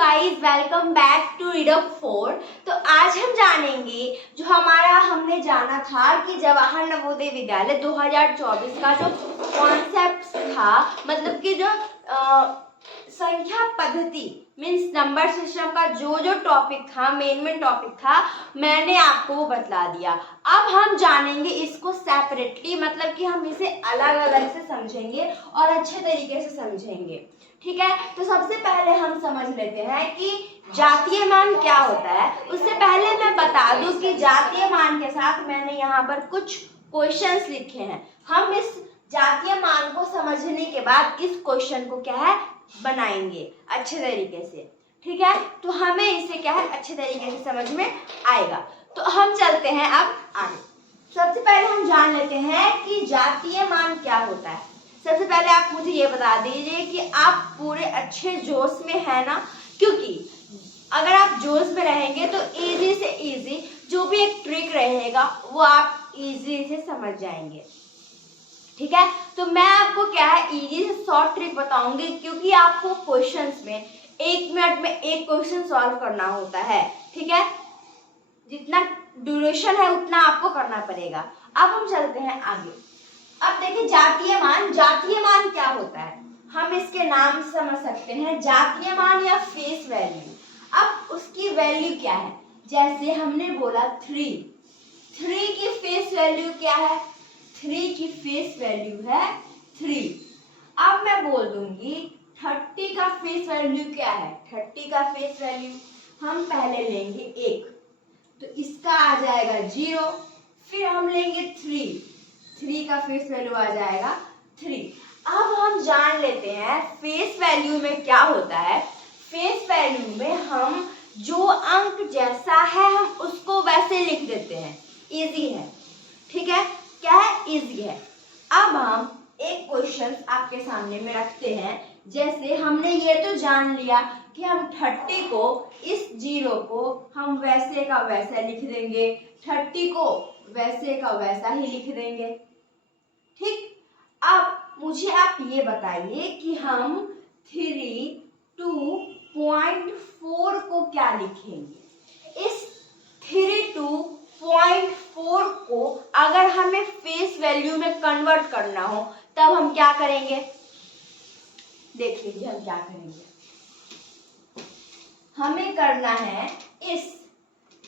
Guys, welcome back to Readup 4। तो आज हम जानेंगे जो हमने जाना था कि जवाहर नवोदय विद्यालय 2024 का जो कॉन्सेप्ट था, मतलब कि जो संख्या पद्धति मीन्स नंबर सिस्टम का जो टॉपिक था, मेन टॉपिक था, मैंने आपको वो बतला दिया। अब हम जानेंगे इसको सेपरेटली, मतलब कि हम इसे अलग अलग से समझेंगे और अच्छे तरीके से समझेंगे। ठीक है, तो सबसे पहले हम समझ लेते हैं कि जातीय मान क्या होता है। उससे पहले मैं बता दूं कि जातीय मान के साथ मैंने यहाँ पर कुछ क्वेश्चंस लिखे हैं। हम इस जातीय मान को समझने के बाद इस क्वेश्चन को क्या है बनाएंगे अच्छे तरीके से। ठीक है, तो हमें इसे क्या है अच्छे तरीके से समझ में आएगा। तो हम चलते हैं अब आगे। सबसे पहले हम जान लेते हैं कि जातीय मान क्या होता है। सबसे पहले आप मुझे ये बता दीजिए कि आप पूरे अच्छे जोश में है ना, क्योंकि अगर आप जोश में रहेंगे तो इजी से इजी जो भी एक ट्रिक रहेगा वो आप इजी से समझ जाएंगे। ठीक है, तो मैं आपको क्या है इजी से शॉर्ट ट्रिक बताऊंगी, क्योंकि आपको क्वेश्चंस में 1 मिनट में एक क्वेश्चन सॉल्व करना होता है। ठीक है, जितना ड्यूरेशन है उतना आपको करना पड़ेगा। अब हम चलते हैं आगे। अब देखिए जातीय मान क्या होता है, हम इसके नाम से समझ सकते हैं। जातीय मान या फेस वैल्यू, अब उसकी वैल्यू क्या है। जैसे हमने बोला 3 की फेस वैल्यू क्या है, 3 की फेस वैल्यू है 3। अब मैं बोल दूंगी 30 का फेस वैल्यू क्या है। 30 का फेस वैल्यू हम पहले लेंगे 1, तो इसका आ जाएगा 0, फिर हम लेंगे 3 का फेस वैल्यू आ जाएगा 3। अब हम जान लेते हैं फेस वैल्यू में क्या होता है। फेस वैल्यू में हम जो अंक जैसा है हम उसको वैसे लिख देते हैं, इजी है। ठीक है, क्या है इजी है। अब हम एक क्वेश्चन आपके सामने में रखते हैं। जैसे हमने ये तो जान लिया कि हम 30 को, इस 0 को हम वैसे का वैसा लिख देंगे, 30 को वैसे का वैसा ही लिख देंगे। ठीक, अब मुझे आप ये बताइए कि हम 32.4 को क्या लिखेंगे। इस 32.4 को अगर हमें फेस वैल्यू में कन्वर्ट करना हो तब हम क्या करेंगे, देख लीजिए हम क्या करेंगे। हमें करना है इस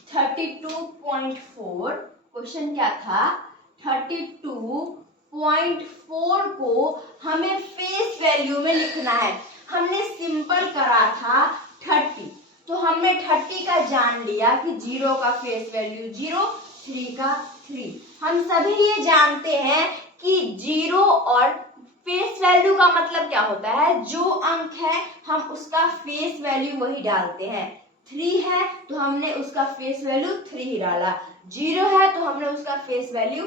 32.4, क्वेश्चन क्या था, 32.4 को हमें फेस वैल्यू में लिखना है। हमने सिंपल करा था 30, तो हमने 30 का जान लिया कि 0 का फेस वैल्यू 0, 3 का 3। हम सभी ये जानते हैं कि 0 और फेस वैल्यू का मतलब क्या होता है, जो अंक है हम उसका फेस वैल्यू वही डालते हैं। 3 है तो हमने उसका फेस वैल्यू 3 ही डाला, 0 है तो हमने उसका फेस वैल्यू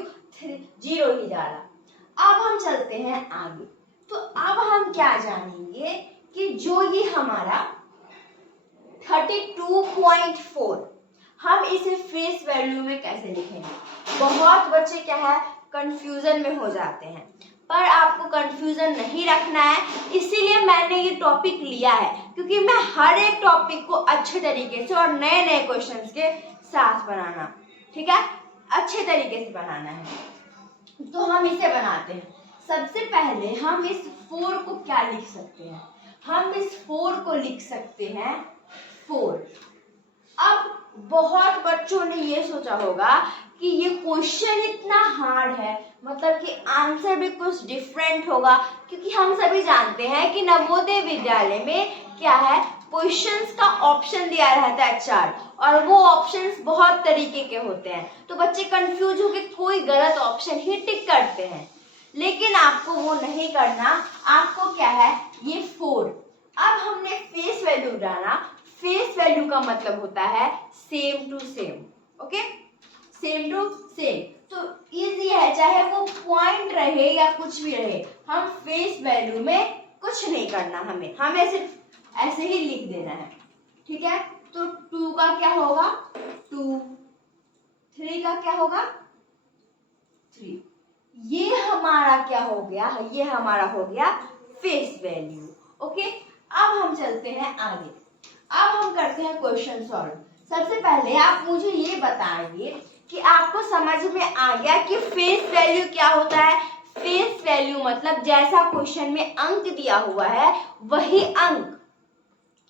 0 ही डाला। अब हम चलते हैं आगे। तो अब हम क्या जानेंगे कि जो ये हमारा 32.4 हम इसे फेस वैल्यू में कैसे लिखेंगे। बहुत बच्चे क्या है कंफ्यूजन में हो जाते हैं, पर आपको कंफ्यूजन नहीं रखना है, इसीलिए मैंने ये टॉपिक लिया है, क्योंकि मैं हर एक टॉपिक को अच्छे तरीके से और नए नए क्वेश्चंस के साथ बनाना, ठीक है, अच्छे तरीके से बनाना है। तो हम इसे बनाते हैं। सबसे पहले हम इस 4 को क्या लिख सकते हैं, हम इस 4 को लिख सकते हैं 4। अब बहुत बच्चों ने ये सोचा होगा कि ये क्वेश्चन इतना हार्ड है, मतलब कि आंसर भी कुछ डिफरेंट होगा, क्योंकि हम सभी जानते हैं कि नवोदय विद्यालय में क्या है क्वेश्चंस का ऑप्शन दिया रहता है 4, और वो ऑप्शंस बहुत तरीके के होते हैं। तो बच्चे कंफ्यूज होकर कोई गलत ऑप्शन ही टिक करते हैं, लेकिन आपको वो नहीं करना। आपको क्या है ये 4। अब हमने फेस वैल्यू डाला, फेस वैल्यू का मतलब होता है same to same. Okay, same to same, तो इजी है, चाहे वो पॉइंट रहे या कुछ भी रहे, हम फेस वैल्यू में कुछ नहीं करना, हमें सिर्फ ऐसे ही लिख देना है। ठीक है, तो 2 का क्या होगा 2, 3 का क्या होगा 3। ये हमारा क्या हो गया, ये हमारा हो गया फेस वैल्यू। ओके, अब हम चलते हैं आगे। अब हम करते हैं क्वेश्चन सॉल्व। सबसे पहले आप मुझे ये बताइए कि आपको समझ में आ गया कि फेस वैल्यू क्या होता है। फेस वैल्यू मतलब जैसा क्वेश्चन में अंक दिया हुआ है वही अंक,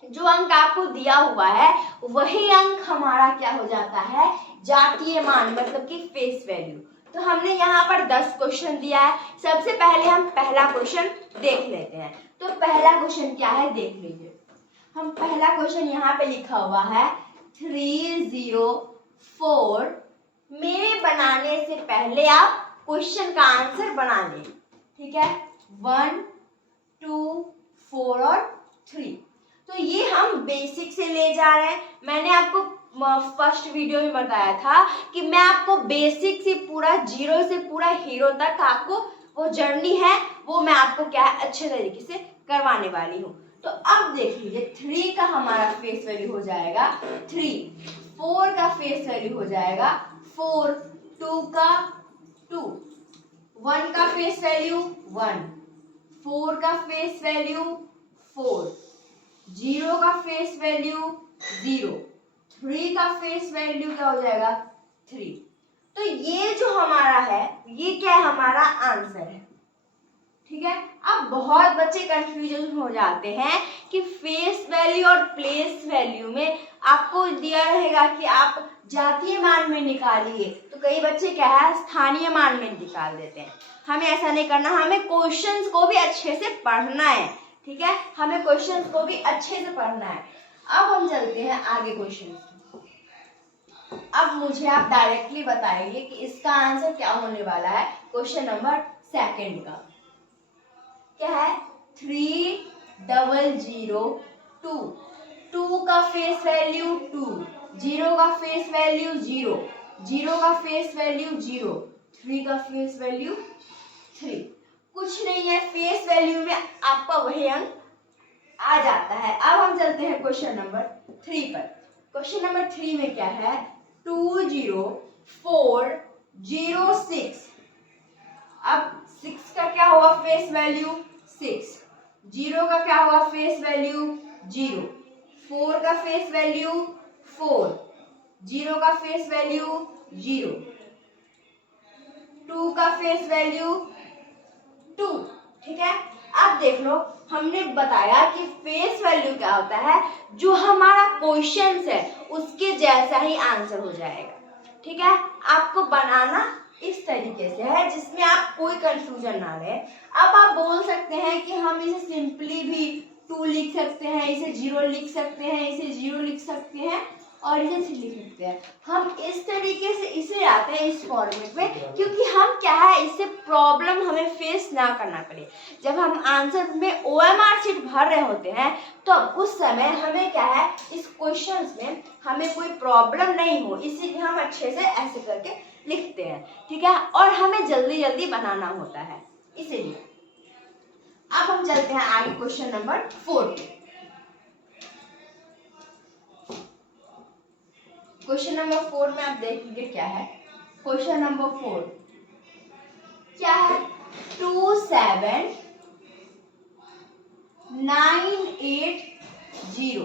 जो अंक आपको दिया हुआ है वही अंक हमारा क्या हो जाता है, जातीय मान, मतलब कि फेस वैल्यू। तो हमने यहाँ पर 10 क्वेश्चन दिया है। सबसे पहले हम पहला क्वेश्चन देख लेते हैं। तो पहला क्वेश्चन क्या है देख लीजिए। हम पहला क्वेश्चन यहाँ पे लिखा हुआ है 304। मेरे बनाने से पहले आप क्वेश्चन का आंसर बना लें, ठीक है। 1, 2, 4 और 3। तो ये हम बेसिक से ले जा रहे हैं। मैंने आपको फर्स्ट वीडियो में बताया था कि मैं आपको बेसिक से पूरा जीरो से पूरा हीरो तक आपको वो जर्नी है वो मैं आपको क्या है अच्छे तरीके से करवाने वाली हूँ। तो अब देख लीजिए 3 का हमारा फेस वैल्यू हो जाएगा 3, 4 का फेस वैल्यू हो जाएगा 4, 2 का 2, 1 का फेस वैल्यू 1, 4 का फेस वैल्यू 4, 0 का फेस वैल्यू 0, 3 का फेस वैल्यू क्या हो जाएगा 3। तो ये जो हमारा है ये क्या है, हमारा आंसर है, ठीक है। अब बहुत बच्चे कंफ्यूजन हो जाते हैं कि फेस वैल्यू और प्लेस वैल्यू में आपको दिया रहेगा कि आप जातीय मान में निकालिए, तो कई बच्चे क्या है स्थानीय मान में निकाल देते हैं। हमें ऐसा नहीं करना, हमें क्वेश्चंस को भी अच्छे से पढ़ना है, ठीक है। हमें क्वेश्चंस को भी अच्छे से पढ़ना है। अब हम चलते हैं आगे क्वेश्चन। अब मुझे आप डायरेक्टली बताइए कि इसका आंसर क्या होने वाला है क्वेश्चन नंबर 2 का। क्या है 3002, 2 का फेस वैल्यू 2, 0 का फेस वैल्यू 0, 0 का फेस वैल्यू 0, 3 का फेस वैल्यू 3। कुछ नहीं है, फेस वैल्यू में आपका वही अंक आ जाता है। अब हम चलते हैं क्वेश्चन नंबर 3 पर। क्वेश्चन नंबर 3 में क्या है 20406। अब 6 का क्या हुआ फेस वैल्यू 6, 0 का क्या हुआ फेस वैल्यू 0, 4 का फेस वैल्यू 4, 0 का फेस वैल्यू 0, 2 का फेस वैल्यू 2, ठीक है। अब देख लो हमने बताया कि फेस वैल्यू क्या होता है, जो हमारा क्वेश्चन है उसके जैसा ही आंसर हो जाएगा, ठीक है। आपको बनाना इस तरीके से है जिसमें आप कोई कंफ्यूजन ना रहे। अब आप बोल सकते हैं कि हम इसे सिंपली भी 2 लिख सकते हैं, इसे 0 लिख सकते हैं, इसे 0 लिख सकते हैं और इसे 3 लिख सकते हैं। हम इस तरीके से इसे आते हैं इस फॉर्मेट में, क्योंकि हम क्या है इससे प्रॉब्लम हमें फेस ना करना पड़े। जब हम आंसर में OMR शीट भर रहे होते हैं तो उस समय हमें क्या है इस क्वेश्चंस में हमें कोई प्रॉब्लम नहीं हो, इसीलिए हम अच्छे से ऐसे करके लिखते हैं, ठीक है। और हमें जल्दी जल्दी बनाना होता है इसीलिए। अब हम चलते हैं आगे क्वेश्चन नंबर 4 पे। क्वेश्चन नंबर 4 में आप देखिए क्या है। क्वेश्चन नंबर 4 क्या है 27980,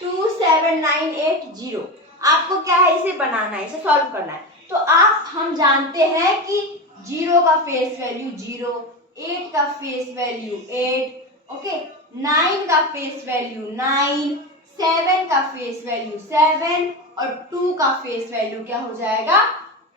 27980। आपको क्या है इसे बनाना है, इसे सॉल्व करना है। तो हम जानते हैं कि 0 का फेस वैल्यू 0, 8 का फेस वैल्यू 8, ओके, 9 का फेस वैल्यू 9, 7 का फेस वैल्यू 7 और 2 का फेस वैल्यू क्या हो जाएगा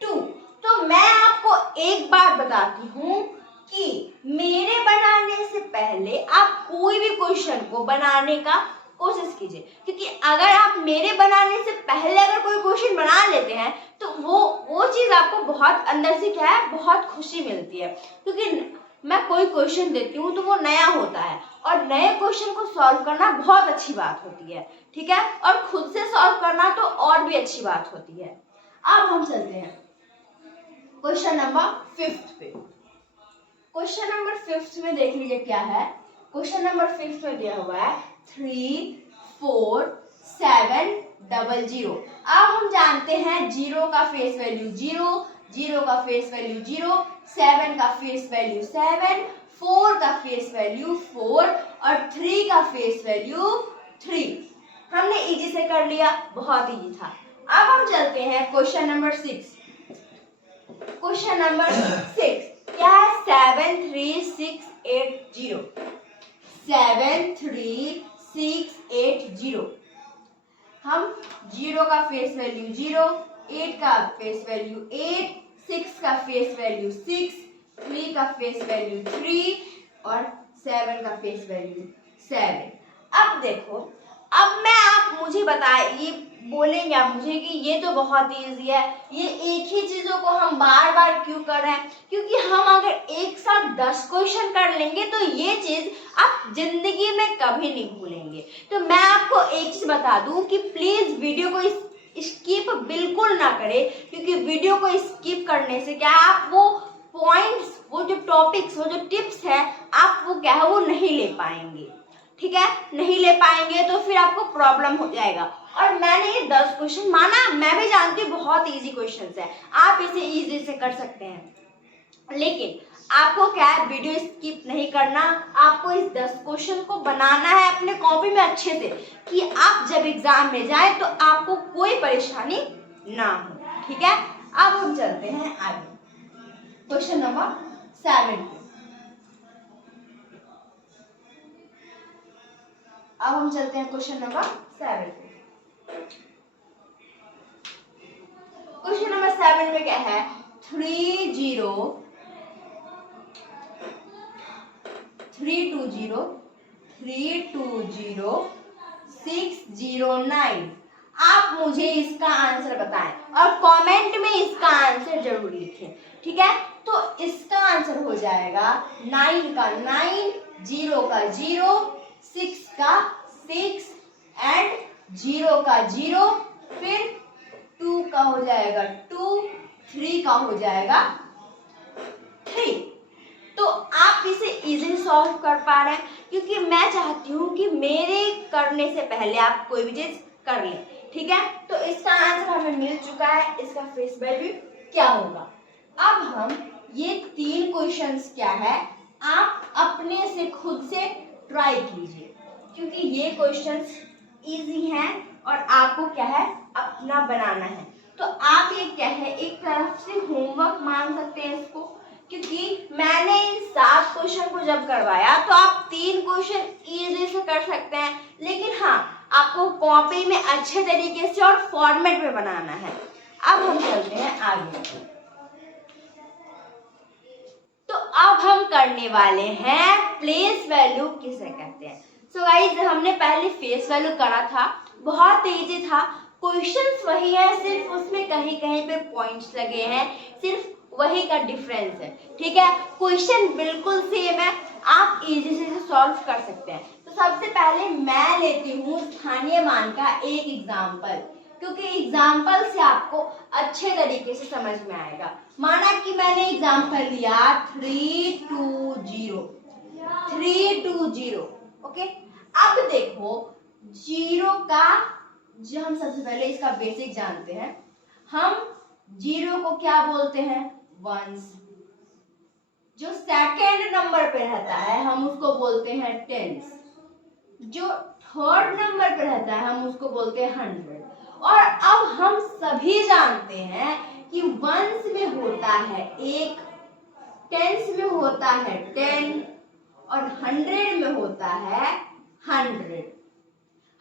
2। तो मैं आपको एक बात बताती हूँ कि मेरे बनाने से पहले आप कोई भी क्वेश्चन को बनाने का कोशिश कीजिए, क्योंकि अगर आप मेरे बनाने से पहले अगर कोई क्वेश्चन बना लेते हैं तो वो चीज आपको बहुत अंदर से क्या है बहुत खुशी मिलती है, क्योंकि मैं कोई क्वेश्चन देती हूँ तो वो नया होता है और नए क्वेश्चन को सॉल्व करना बहुत अच्छी बात होती है, ठीक है। और खुद से सॉल्व करना तो और भी अच्छी बात होती है। अब हम चलते हैं क्वेश्चन नंबर 5 पे। क्वेश्चन नंबर 5 में देख लीजिए क्या है। क्वेश्चन नंबर 5 में दिया हुआ है 34700। अब हम जानते हैं 0 का फेस वैल्यू 0, 0 का फेस वैल्यू 0, 7 का फेस वैल्यू 7, 4 का फेस वैल्यू 4 और 3 का फेस वैल्यू 3। कैसे कर लिया, बहुत इजी था। अब हम चलते हैं क्वेश्चन नंबर 6। क्वेश्चन नंबर 6 क्या है, 73680। 73680। हम 0 का फेस वैल्यू 0, 8 का फेस वैल्यू 8, 6 का फेस वैल्यू 6, 3 का फेस वैल्यू 3 और 7 का फेस वैल्यू 7। अब देखो, अब मैं आप मुझे बताइए, बोलेंगे आप मुझे कि ये तो बहुत इजी है, ये एक ही चीजों को हम बार बार क्यों कर रहे हैं? क्योंकि हम अगर एक साथ 10 क्वेश्चन कर लेंगे तो ये चीज आप जिंदगी में कभी नहीं भूलेंगे। तो मैं आपको एक चीज बता दूं कि प्लीज वीडियो को स्किप बिल्कुल ना करें, क्योंकि वीडियो को स्किप करने से क्या है, आप वो पॉइंट्स, वो जो टॉपिक्स, वो जो टिप्स है, आप वो क्या है वो नहीं ले पाएंगे। ठीक है, नहीं ले पाएंगे तो फिर आपको प्रॉब्लम हो जाएगा। और मैंने ये 10 क्वेश्चन माना, मैं भी जानती हूँ बहुत इजी क्वेश्चंस है, आप इसे इजी से कर सकते हैं, लेकिन आपको क्या है, वीडियो स्किप नहीं करना, आपको इस 10 क्वेश्चन को बनाना है अपने कॉपी में अच्छे से, कि आप जब एग्जाम में जाए तो आपको कोई परेशानी ना हो। ठीक है, अब हम चलते हैं आगे क्वेश्चन नंबर 7 पे। अब हम चलते हैं क्वेश्चन नंबर 7 पे। क्वेश्चन नंबर 7 में क्या है, 320 आप मुझे इसका आंसर बताएं और कमेंट में इसका आंसर जरूर लिखें। ठीक है, तो इसका आंसर हो जाएगा 9 का 9, 0 का 0, 6 का 6 एंड 0 का 0, फिर 2 का हो जाएगा 2, 3 का हो जाएगा 3। तो आप इसे इजीली सॉल्व कर पा रहे हैं, क्योंकि मैं चाहती हूँ कि मेरे करने से पहले आप कोई भी चीज कर लें। ठीक है, तो इसका आंसर हमें मिल चुका है, इसका फेस वैल्यू क्या होगा। अब हम ये 3 क्वेश्चंस क्या है, आप अपने से खुद से ट्राई कीजिए, क्योंकि ये क्वेश्चंस इजी हैं और आपको क्या है अपना बनाना है। तो आप ये क्या है एक तरफ से होमवर्क मान सकते हैं इसको, क्योंकि मैंने इन 7 क्वेश्चन को जब करवाया तो आप 3 क्वेश्चन इजी से कर सकते हैं, लेकिन हाँ आपको कॉपी में अच्छे तरीके से और फॉर्मेट में बनाना है। अब हम चलते हैं आगे। तो अब हम करने वाले हैं प्लेस वैल्यू किसे कहते हैं। सो गाइस, हमने पहले फेस वैल्यू करा था, बहुत इजी था, क्वेश्चंस वही है, सिर्फ उसमें कहीं कहीं पे पॉइंट्स लगे हैं, सिर्फ वही का डिफरेंस है। ठीक है, क्वेश्चन बिल्कुल सेम है, आप इजी से सॉल्व कर सकते हैं। तो सबसे पहले मैं लेती हूँ स्थानीय मान का एक एग्जाम्पल, क्योंकि एग्जाम्पल से आपको अच्छे तरीके से समझ में आएगा। माना कि मैंने एग्जाम्पल लिया 320। ओके, अब देखो 0 का, जो हम सबसे पहले इसका बेसिक जानते हैं, हम 0 को क्या बोलते हैं, वंस। जो सेकेंड नंबर पे रहता है हम उसको बोलते हैं टेंस। जो थर्ड नंबर पे रहता है हम उसको बोलते हैं 100। और अब हम सभी जानते हैं कि वंस में होता है 1, टेंस में होता है 10 और 100 में होता है 100।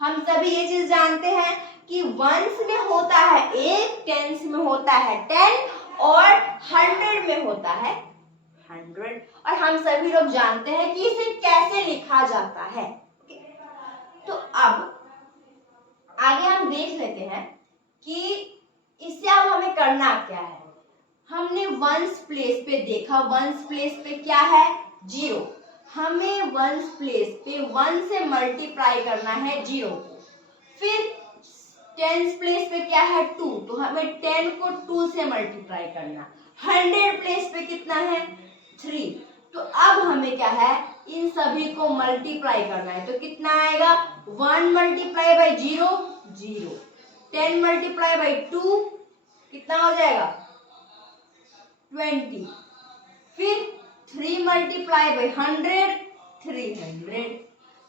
हम सभी ये चीज जानते हैं कि वंस में होता है 1, टेंस में होता है 10 और 100 में होता है 100। और हम सभी लोग जानते हैं कि इसे कैसे लिखा जाता है। तो अब आगे हम देख लेते हैं कि इससे अब हमें करना क्या है। हमने वंस प्लेस पे देखा, वंस प्लेस पे क्या है 0, हमें वंस प्लेस पे 1 से मल्टीप्लाई करना है 0 को। फिर टेंस प्लेस पे क्या है 2, तो हमें 10 को 2 से मल्टीप्लाई करना। 100 प्लेस पे कितना है 3, तो अब हमें क्या है इन सभी को मल्टीप्लाई करना है। तो कितना आएगा 1 मल्टीप्लाई बाई 0 0, 10 मल्टीप्लाई बाई 2 कितना हो जाएगा 20, फिर 3 मल्टीप्लाई बाई 100 300।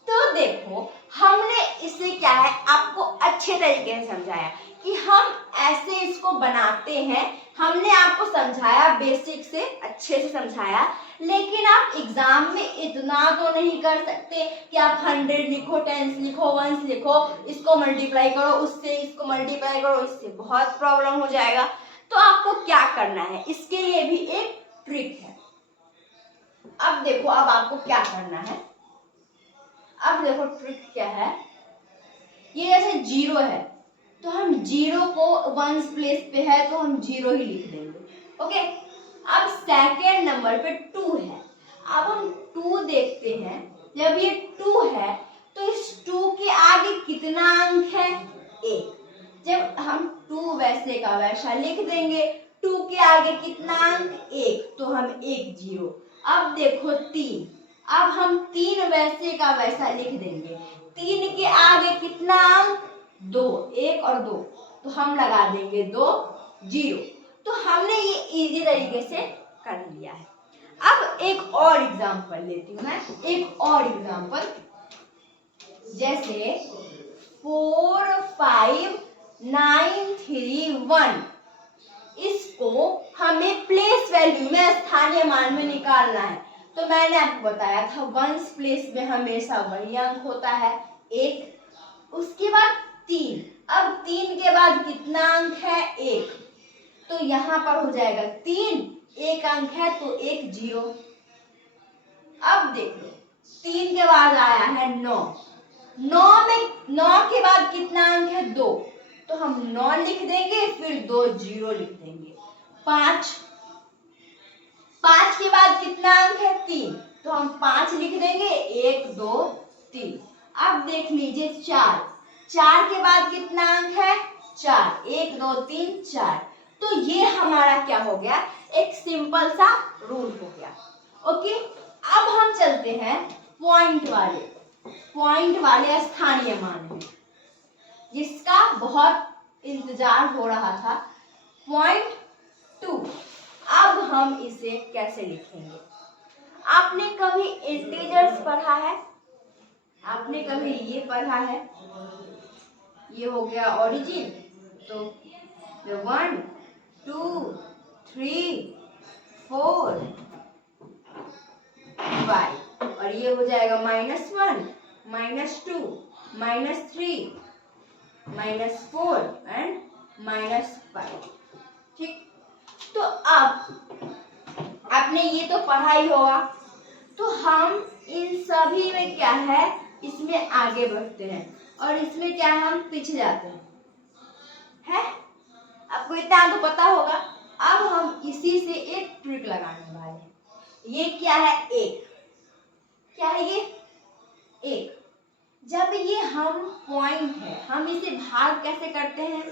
तो देखो हमने इसे क्या है आपको अच्छे अच्छे तरीके से समझाया कि हम ऐसे इसको बनाते हैं। हमने आपको समझाया, बेसिक से अच्छे से समझाया, लेकिन आप एग्जाम में इतना तो नहीं कर सकते कि आप 100 लिखो, 10 लिखो, 1 लिखो, इसको मल्टीप्लाई करो उससे, इसको मल्टीप्लाई करो इससे, बहुत प्रॉब्लम हो जाएगा। तो आपको क्या करना है, इसके लिए भी एक ट्रिक है। अब देखो, अब आपको क्या करना है। अब देखो ट्रिक क्या है। ये जैसे 0 है तो हम 0 को 1 प्लेस पे है तो हम 0 ही लिख देंगे। ओके, अब सेकेंड नंबर पे 2 है। अब हम 2 देखते हैं। जब ये 2 है तो इस 2 के आगे कितना अंक है, 1। जब हम 2 वैसे का वैसा लिख देंगे, 2 के आगे कितना अंक, 1, तो हम 1 0। अब देखो 3, अब हम 3 वैसे का वैसा लिख देंगे, 3 के आगे कितना अंक, 2, 1 और 2, तो हम लगा देंगे 2 0। तो हमने ये इजी तरीके से कर लिया है। अब एक और एग्जांपल लेती हूँ मैं, एक और एग्जांपल, जैसे 4 5 9 3 1। इसको हमें प्लेस वैल्यू में, स्थानीय मान में निकालना है। तो मैंने आपको बताया था 1 प्लेस में हमेशा वही अंक होता है, 1। उसके बाद 3, अब 3 के बाद कितना अंक है, 1, तो यहाँ पर हो जाएगा 3, 1 अंक है तो 1 0। अब देखो 3 के बाद आया है 9, 9 के बाद कितना अंक है, 2, तो हम 9 लिख देंगे, फिर 2 0 लिख देंगे। 5 के बाद कितना अंक है, 3, तो हम 5 लिख देंगे, 1 2 3। अब देख लीजिए 4 के बाद कितना अंक है, 4, 1 2 3 4। तो ये हमारा क्या हो गया, एक सिंपल सा रूल हो गया। ओके, अब हम चलते हैं पॉइंट वाले स्थानीय मान में, जिसका बहुत इंतजार हो रहा था। पॉइंट 2, अब हम इसे कैसे लिखेंगे। आपने कभी इंटीजर्स पढ़ा है, आपने कभी ये पढ़ा है, ये हो गया ओरिजिन, तो 1 2 3 4 5, और ये हो जाएगा -1 -2 -3 -4 एंड -5। ठीक, तो अब आपने ये तो पढ़ा ही होगा। तो हम इन सभी में क्या है, इसमें आगे बढ़ते हैं, और इसमें क्या है, हम पीछे जाते हैं। आपको इतना तो पता होगा। अब हम इसी से एक ट्रिक लगाने वाले हैं। ये क्या है, 1, क्या है ये, 1। जब ये हम पॉइंट है, हम इसे भाग कैसे करते हैं,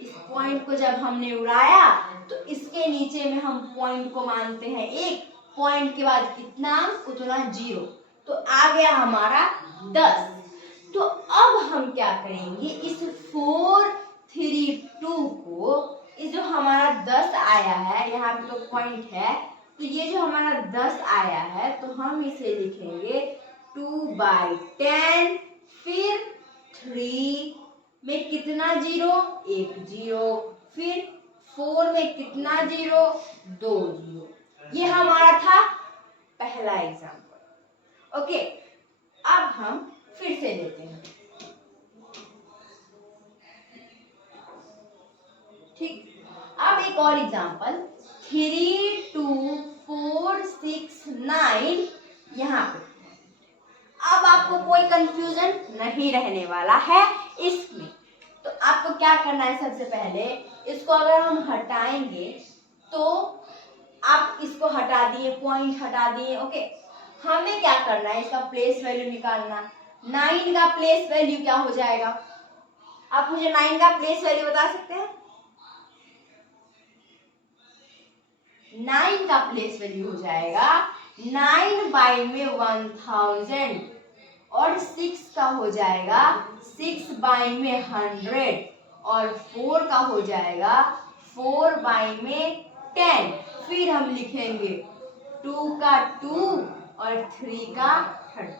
इस पॉइंट को जब हमने उड़ाया तो इसके नीचे में हम पॉइंट को मानते हैं 1, पॉइंट के बाद कितना उतना 0, तो आ गया हमारा 10। तो अब हम क्या करेंगे, इस 4 3 2 को, इस जो हमारा 10 आया है, यहाँ पे तो पॉइंट है, तो ये जो हमारा 10 आया है, तो हम इसे लिखेंगे 2/10, फिर 3 में कितना 0, 1 0, फिर 4 में कितना 0, 2 0। ये हमारा था पहला एग्जाम्पल। ओके, अब हम फिर से लेते हैं। ठीक, अब एक और एग्जाम्पल, 3 2 4 6 9, यहाँ पे। अब आपको कोई कंफ्यूजन नहीं रहने वाला है इसमें। तो आपको क्या करना है, सबसे पहले इसको अगर हम हटाएंगे तो आप इसको हटा दिए, पॉइंट हटा दिए। ओके, हमें क्या करना है, इसका प्लेस वैल्यू निकालना। 9 का प्लेस वैल्यू क्या हो जाएगा, आप मुझे 9 का प्लेस वैल्यू बता सकते हैं। 9 का प्लेस वैल्यू हो जाएगा 9 बाई में 1000, और 6 का हो जाएगा 6 बाई में 100, और 4 का हो जाएगा 4 बाई में 10। फिर हम लिखेंगे 2 का 2 और 3 का 30।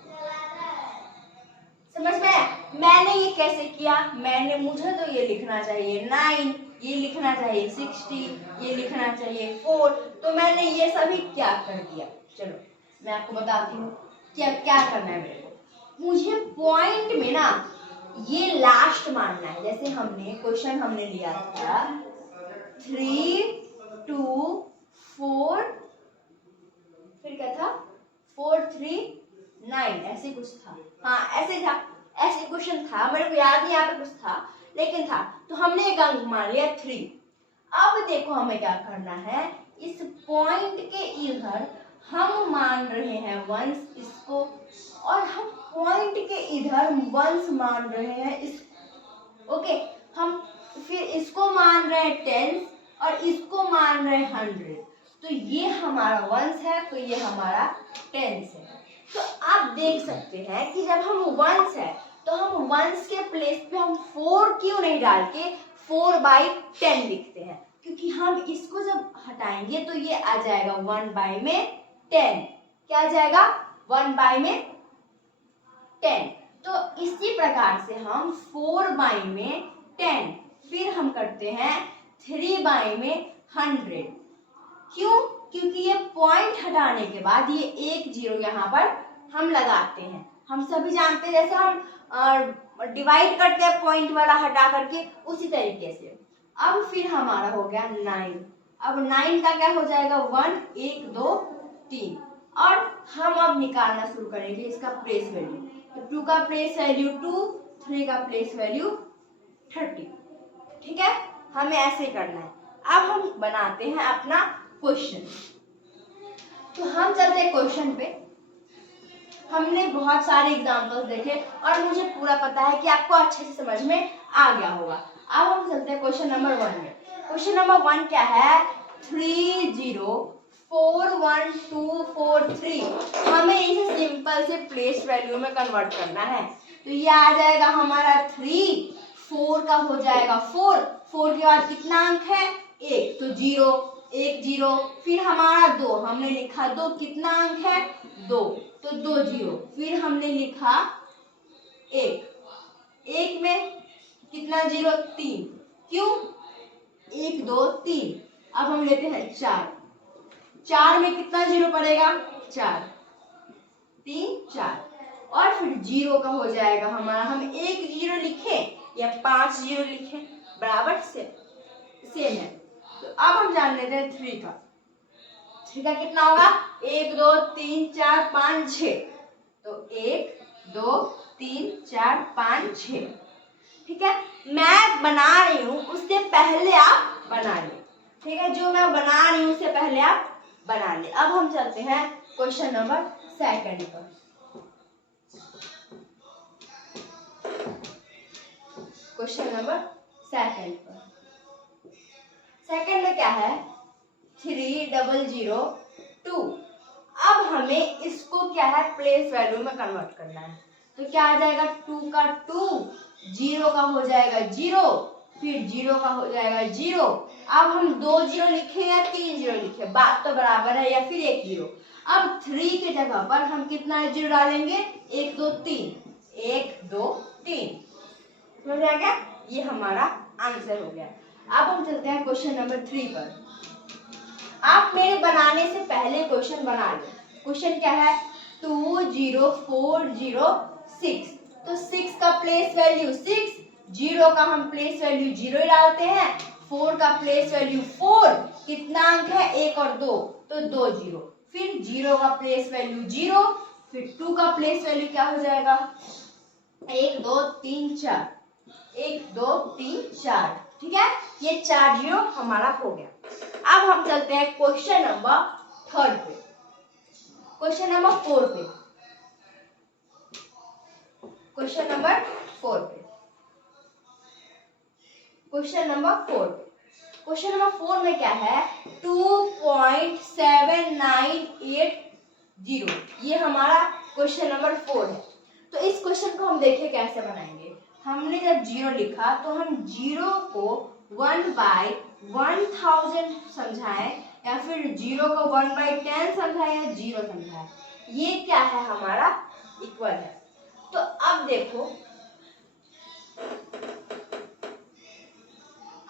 समझ में आया? मैंने ये कैसे किया, मुझे तो ये लिखना चाहिए 9, ये लिखना चाहिए 60, ये लिखना चाहिए 4, तो मैंने ये सभी क्या कर दिया। चलो मैं आपको बताती हूँ क्या क्या करना है मेरे को। मुझे पॉइंट में ना ये लास्ट मानना है। जैसे क्वेश्चन हमने लिया था 3, 2, 4, फिर क्या था 4, 3, 9, ऐसे कुछ था। हाँ ऐसे था, ऐसे क्वेश्चन था, मेरे को याद नहीं यहाँ पे कुछ था लेकिन था। तो हमने एक अंक मान लिया 3। अब देखो हमें क्या करना है, इस पॉइंट के इधर हम मान रहे हैं 1 इसको, और हम पॉइंट के इधर 1 मान रहे हैं इसको। ओके, हम फिर इसको मान रहे हैं 10 और इसको मान रहे हैं 100। तो ये हमारा 1 है, तो ये हमारा 10 है। तो आप देख सकते हैं कि जब हम 1 है तो हम 1 के प्लेस पे हम 4 क्यों नहीं डाल के 4/10 लिखते हैं, क्योंकि हम इसको जब हटाएंगे तो ये आ जाएगा 1/10। क्या आ जाएगा 1/10। तो इसी प्रकार से हम 4/10, फिर हम करते हैं 3/100। क्यों? क्योंकि ये पॉइंट हटाने के बाद ये 1 0 यहाँ पर हम लगाते हैं। हम सभी जानते हैं जैसे हम डिवाइड करते हैं पॉइंट वाला हटा करके, उसी तरीके से। अब फिर हमारा हो गया 9। अब 9 का क्या हो जाएगा 1 1 2 3, और हम अब निकालना शुरू करेंगे इसका प्लेस वैल्यू। तो 2 का प्लेस वैल्यू 2, 3 का प्लेस वैल्यू 30। ठीक है, हमें ऐसे करना है। अब हम बनाते हैं अपना क्वेश्चन। तो हम चलते हैं क्वेश्चन पे। हमने बहुत सारे एग्जांपल्स देखे और मुझे पूरा पता है कि आपको अच्छे से समझ में आ गया होगा। अब हम चलते हैं क्वेश्चन नंबर 1 में। क्वेश्चन नंबर 1 क्या है, 3 0 4 1 2 4 3। हमें इसे सिंपल से प्लेस वैल्यू में कन्वर्ट करना है। तो ये आ जाएगा हमारा 3, 4 का हो जाएगा 4, 4 के बाद कितना अंक है 1, तो 0 1 0, फिर हमारा 2, हमने लिखा 2, कितना अंक है 2, तो 2 0, फिर हमने लिखा 1, 1 में कितना 0 3, क्यों 1 2 3। अब हम लेते हैं 4, 4 में कितना 0 पड़ेगा 4, 3 4, और फिर 0 का हो जाएगा हमारा, हम 1 0 लिखे या 5 0 लिखे बराबर सेम है। तो अब हम जान लेते हैं 3 का। 3 का कितना होगा 1 2 3 4 5 6, तो 1 2 3 4 5 6। ठीक है, मैं बना रही हूँ उससे पहले आप बना लें। ठीक है, जो मैं बना रही हूँ उससे पहले आप बना लें। अब हम चलते हैं क्वेश्चन नंबर 2 पर। क्वेश्चन नंबर 2 पर। सेकंड में क्या है 3 0 0 2। अब हमें इसको क्या है प्लेस वैल्यू में कन्वर्ट करना है। तो क्या आ जाएगा 2 का 2, 0 का हो जाएगा 0, फिर 0 का हो जाएगा 0। अब हम 2 0 लिखे या 3 0 लिखे, बात तो बराबर है, या फिर 1 0। अब 3 के जगह पर हम कितना 0 डालेंगे 1 2 3, 1 2 3। समझ आ गया, ये हमारा आंसर हो गया। अब हम चलते हैं क्वेश्चन नंबर 3 पर। आप मेरे बनाने से पहले क्वेश्चन बना लें। क्वेश्चन क्या है 2 0 4 0 6। तो 6 का प्लेस वैल्यू 6, 0 का हम प्लेस वैल्यू 0 डालते हैं, 4 का प्लेस वैल्यू 4, कितना अंक है 1 और 2, तो 2 0, फिर 0 का प्लेस वैल्यू 0, फिर 2 का प्लेस वैल्यू क्या हो जाएगा 1 2 3 4, 1 2 3 4। ठीक है, ये 4 0 हमारा हो गया। अब हम चलते हैं क्वेश्चन नंबर 3 पे। क्वेश्चन नंबर 4 पे। क्वेश्चन नंबर 4 पे। क्वेश्चन नंबर 4 पे। क्वेश्चन नंबर 4 में क्या है 2.7980। ये हमारा क्वेश्चन नंबर 4 है। तो इस क्वेश्चन को हम देखिए कैसे बनाएंगे। हमने जब 0 लिखा तो हम 0 को 1/1000 समझाएं, या फिर 0 को 1/10 समझाएं, या 0 समझाएं। ये क्या है हमारा इक्वल है। तो अब देखो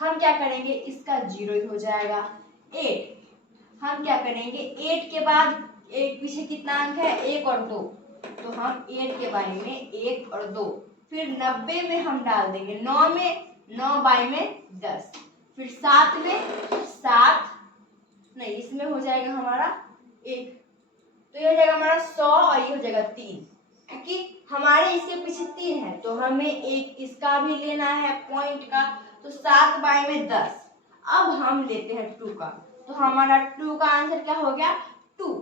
हम क्या करेंगे, इसका 0 हो जाएगा। 8 हम क्या करेंगे, 8 के बाद 8 पीछे कितना अंक है, 1 और 2, तो हम 8 के बारे में 1 और 2, फिर 90 में हम डाल देंगे 9 में, 9 बाई में 10, फिर 7 में 7 नहीं, इसमें हो जाएगा हमारा 1, तो ये हो जाएगा हमारा 100 और ये हो जाएगा 3, क्योंकि हमारे इसके पीछे 3 है तो हमें एक इसका भी लेना है पॉइंट का, तो 7 बाई में 10। अब हम लेते हैं 2 का, तो हमारा 2 का आंसर क्या हो गया, 2।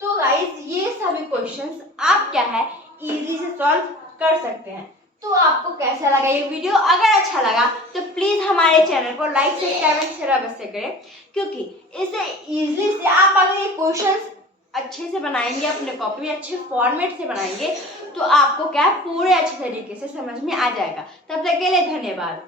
तो गाइस ये सभी क्वेश्चंस आप क्या है इजी से सॉल्व कर सकते हैं। तो आपको कैसा लगा ये वीडियो, अगर अच्छा लगा तो प्लीज हमारे चैनल को लाइक सब्सक्राइब एंड शेयर अवश्य करें, क्योंकि इसे इजीली से आप अगर ये क्वेश्चंस अच्छे से बनाएंगे, अपने कॉपी में अच्छे फॉर्मेट से बनाएंगे, तो आपको क्या पूरे अच्छे तरीके से समझ में आ जाएगा। तब तक के लिए धन्यवाद।